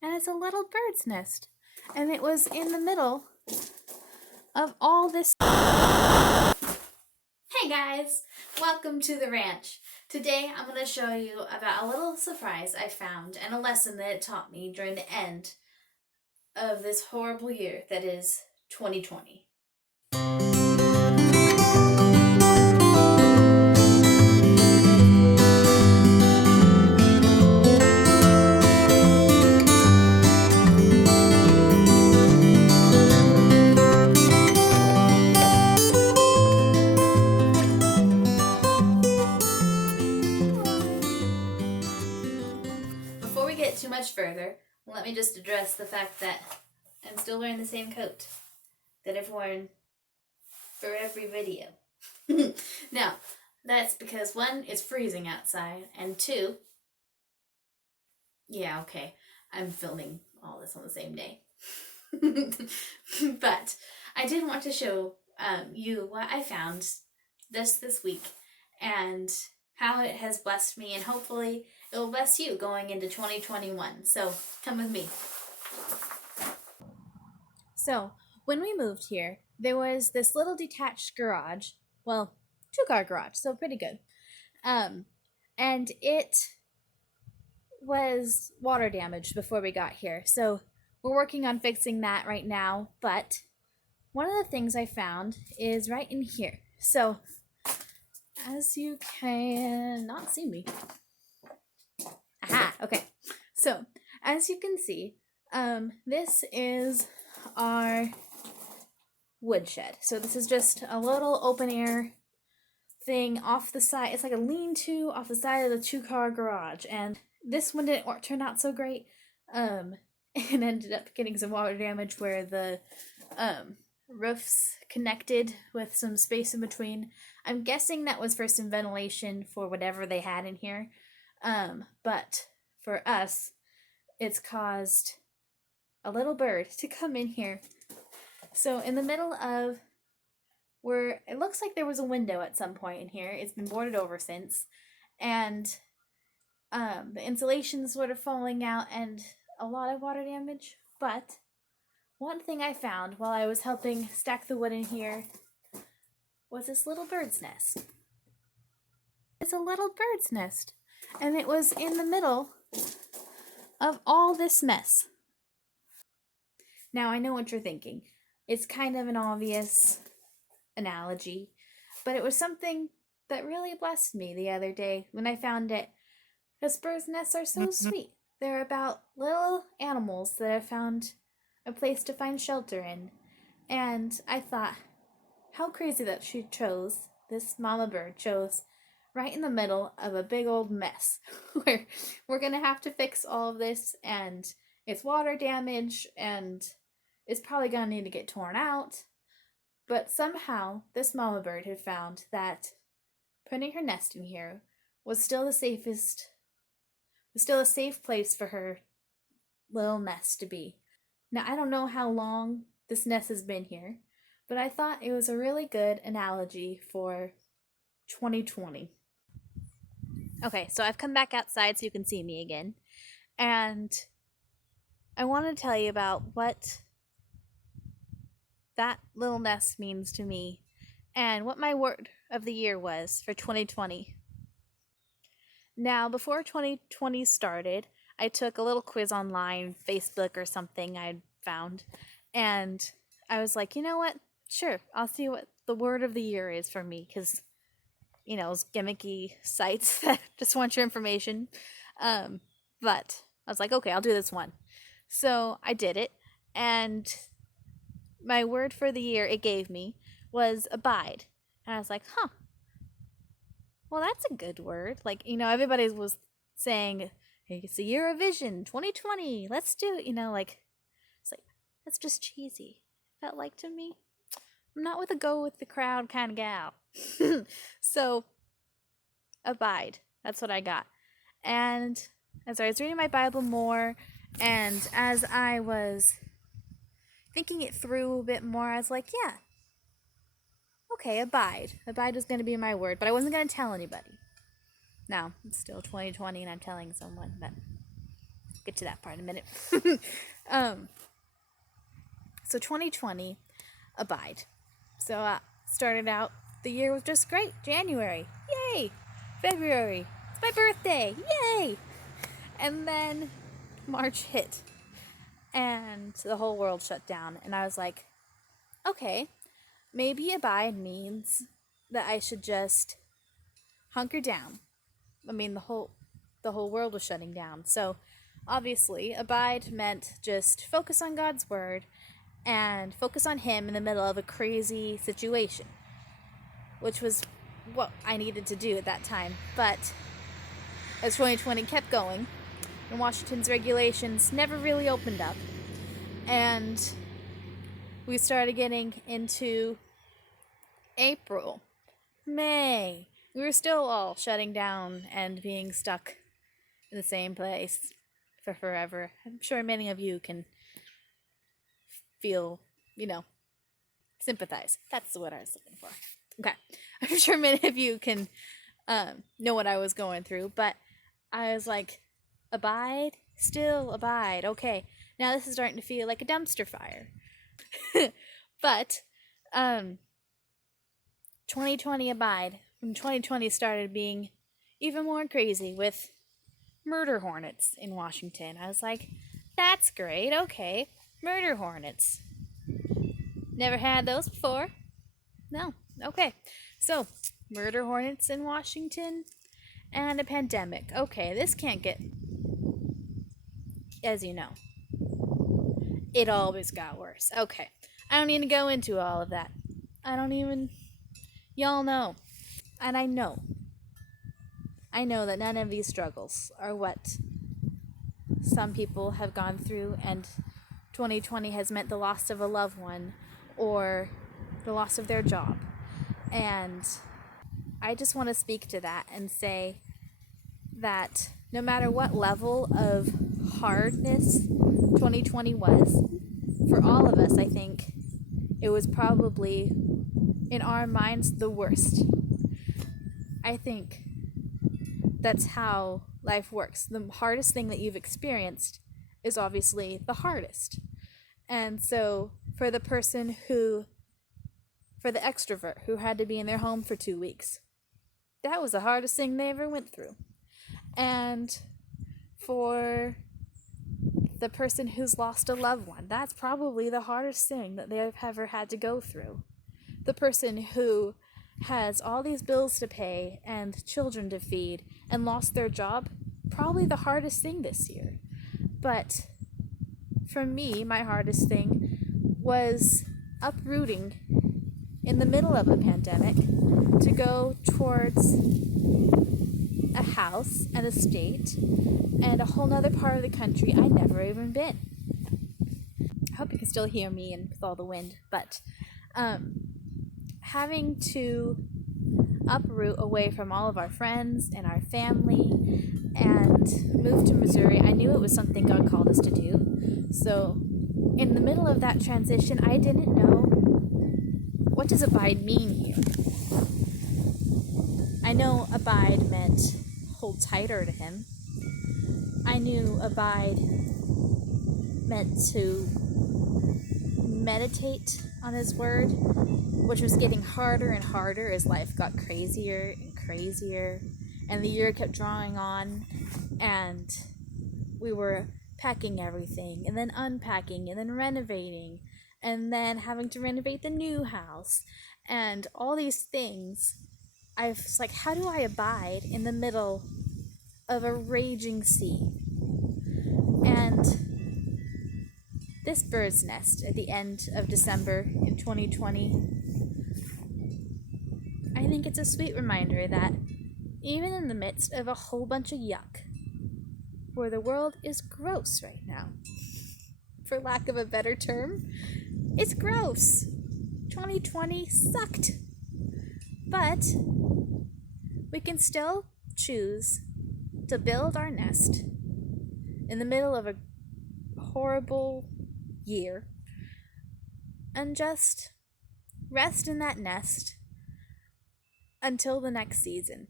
and it's a little bird's nest. And it was in the middle of all this. Hey guys, welcome to the ranch. Today I'm going to show you about a little surprise I found and a lesson that it taught me during the end of this horrible year that is 2020. Before we get too much further, let me just address the fact that I'm still wearing the same coat that I've worn for every video. Now, that's because one, it's freezing outside, and two, yeah, okay, I'm filming all this on the same day. But I did want to show you what I found this week and how it has blessed me, and hopefully it will bless you going into 2021. So come with me. So when we moved here, there was this little detached garage. Well, 2-car garage, so pretty good. And it was water damaged before we got here. So we're working on fixing that right now. But one of the things I found is right in here. So as you can not see me. Aha, okay. So as you can see, this is our woodshed. So this is just a little open air thing off the side. It's like a lean-to off the side of the 2-car garage, and this one didn't turn out so great. And ended up getting some water damage where the roofs connected with some space in between. I'm guessing that was for some ventilation for whatever they had in here. But for us, it's caused a little bird to come in here. So in the middle of where it looks like there was a window at some point in here, it's been boarded over since, and the insulation's sort of falling out and a lot of water damage. But one thing I found while I was helping stack the wood in here was this little bird's nest. It's a little bird's nest, and it was in the middle of all this mess. Now I know what you're thinking. It's kind of an obvious analogy, but it was something that really blessed me the other day when I found it. Because bird's nests are so sweet. They're about little animals that have found a place to find shelter in. And I thought, how crazy that this mama bird chose right in the middle of a big old mess where we're going to have to fix all of this, and it's water damage, and it's probably going to need to get torn out. But somehow this mama bird had found that putting her nest in here was still a safe place for her little nest to be. Now, I don't know how long this nest has been here, but I thought it was a really good analogy for 2020. Okay, so I've come back outside so you can see me again, and I want to tell you about what that little nest means to me and what my word of the year was for 2020. Now, before 2020 started, I took a little quiz online, Facebook or something I'd found, and I was like, you know what? Sure, I'll see what the word of the year is for me, because, those gimmicky sites that just want your information. But I was like, okay, I'll do this one. So I did it, and my word for the year it gave me was abide. And I was like, well, that's a good word. Like, everybody was saying, hey, it's a year of vision, 2020, let's do it. It's like, that's just cheesy. Felt like to me. I'm not with a go with the crowd kind of gal. So, abide. That's what I got. And as I was reading my Bible more, and as I was thinking it through a bit more, I was like, yeah, okay, abide. Abide was going to be my word, but I wasn't going to tell anybody. Now, it's still 2020 and I'm telling someone, but get to that part in a minute. So 2020, abide. So started out the year was just great. January, yay! February, it's my birthday, yay! And then March hit, and the whole world shut down. And I was like, okay, maybe abide means that I should just hunker down. I mean, the whole world was shutting down. So obviously, abide meant just focus on God's word and focus on him in the middle of a crazy situation, which was what I needed to do at that time. But as 2020 kept going, and Washington's regulations never really opened up, and we started getting into April, May, we were still all shutting down and being stuck in the same place for forever. I'm sure many of you can feel, sympathize. That's what I was looking for. Okay. I'm sure many of you can know what I was going through, but I was like, abide, still abide. Okay. Now this is starting to feel like a dumpster fire. But 2020 abide. When 2020 started being even more crazy with murder hornets in Washington, I was like, that's great. Okay. Murder hornets. Never had those before. No. Okay. So, murder hornets in Washington and a pandemic. Okay, this can't get, as you know, it always got worse. Okay. I don't need to go into all of that. Y'all know. And I know that none of these struggles are what some people have gone through, and 2020 has meant the loss of a loved one or the loss of their job. And I just want to speak to that and say that no matter what level of hardness 2020 was, for all of us, I think it was probably, in our minds, the worst. I think that's how life works. The hardest thing that you've experienced is obviously the hardest. And so for the extrovert who had to be in their home for 2 weeks, that was the hardest thing they ever went through. And for the person who's lost a loved one, that's probably the hardest thing that they've ever had to go through. The person who has all these bills to pay and children to feed and lost their job, probably the hardest thing this year. But for me, my hardest thing was uprooting in the middle of a pandemic to go towards a house and a state and a whole nother part of the country I'd never even been. I hope you can still hear me and with all the wind, but having to uproot away from all of our friends and our family and move to Missouri, I knew it was something God called us to do. So in the middle of that transition, I didn't know, what does abide mean here? I know abide meant hold tighter to him. I knew abide meant to meditate on his word, which was getting harder and harder as life got crazier and crazier, and the year kept drawing on, and we were packing everything, and then unpacking, and then renovating, and then having to renovate the new house, and all these things. I was like, how do I abide in the middle of a raging sea? And this bird's nest at the end of December in 2020, I think it's a sweet reminder that even in the midst of a whole bunch of yuck, where the world is gross right now, for lack of a better term, it's gross. 2020 sucked. But we can still choose to build our nest in the middle of a horrible year and just rest in that nest until the next season.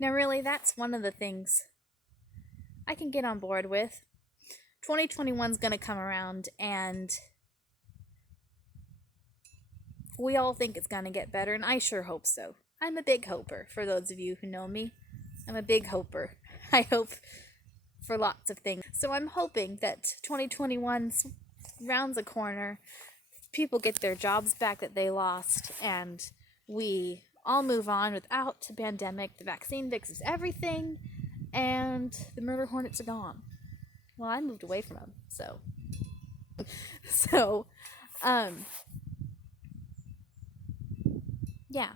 Now, really, that's one of the things I can get on board with. 2021's gonna come around, and we all think it's gonna get better, and I sure hope so. I'm a big hoper, for those of you who know me. I'm a big hoper. I hope for lots of things. So I'm hoping that 2021 rounds a corner, people get their jobs back that they lost, and we all move on without the pandemic. The vaccine fixes everything, and the murder hornets are gone. Well, I moved away from them, so yeah.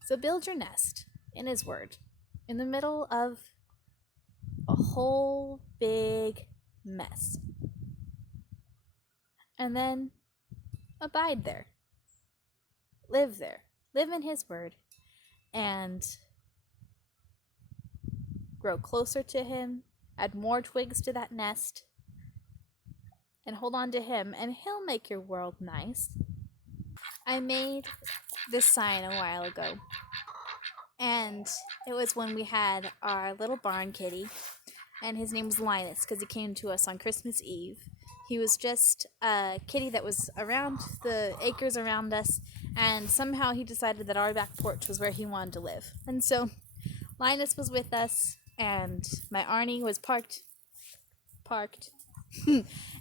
So build your nest in His Word, in the middle of a whole big mess, and then abide there, live there, live in His Word, and grow closer to Him, add more twigs to that nest, and hold on to Him, and He'll make your world nice. I made this sign a while ago, and it was when we had our little barn kitty, and his name was Linus because he came to us on Christmas Eve. He was just a kitty that was around the acres around us, and somehow he decided that our back porch was where he wanted to live. And so Linus was with us, and my Arnie was parked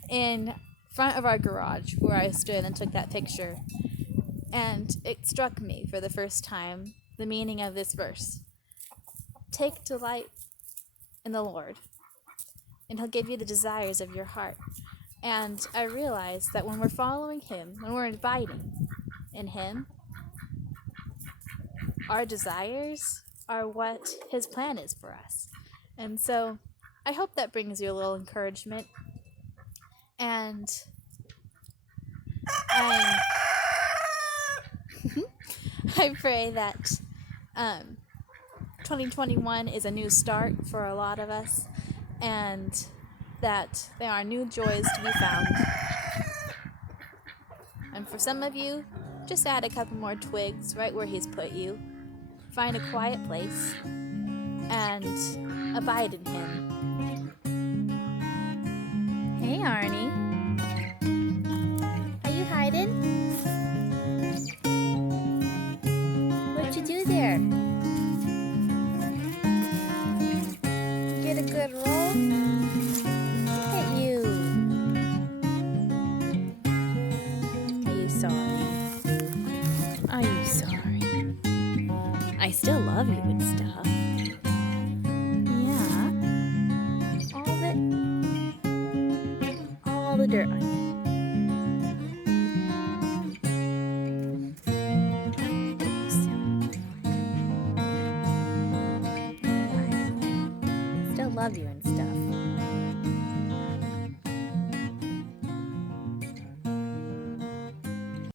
in front of our garage where I stood and took that picture. And it struck me for the first time the meaning of this verse. Take delight in the Lord, and He'll give you the desires of your heart. And I realized that when we're following Him, when we're abiding in Him, our desires are what His plan is for us. And so I hope that brings you a little encouragement. And I pray that 2021 is a new start for a lot of us, and that there are new joys to be found. And for some of you, just add a couple more twigs right where He's put you. Find a quiet place and abide in Him. Hey, Arnie. Are you hiding? What'd you do there? Get a good roll? Look at you. Are you sorry? Are you sorry? I still love you and stuff. Yeah. All the dirt on you. Still love you and stuff.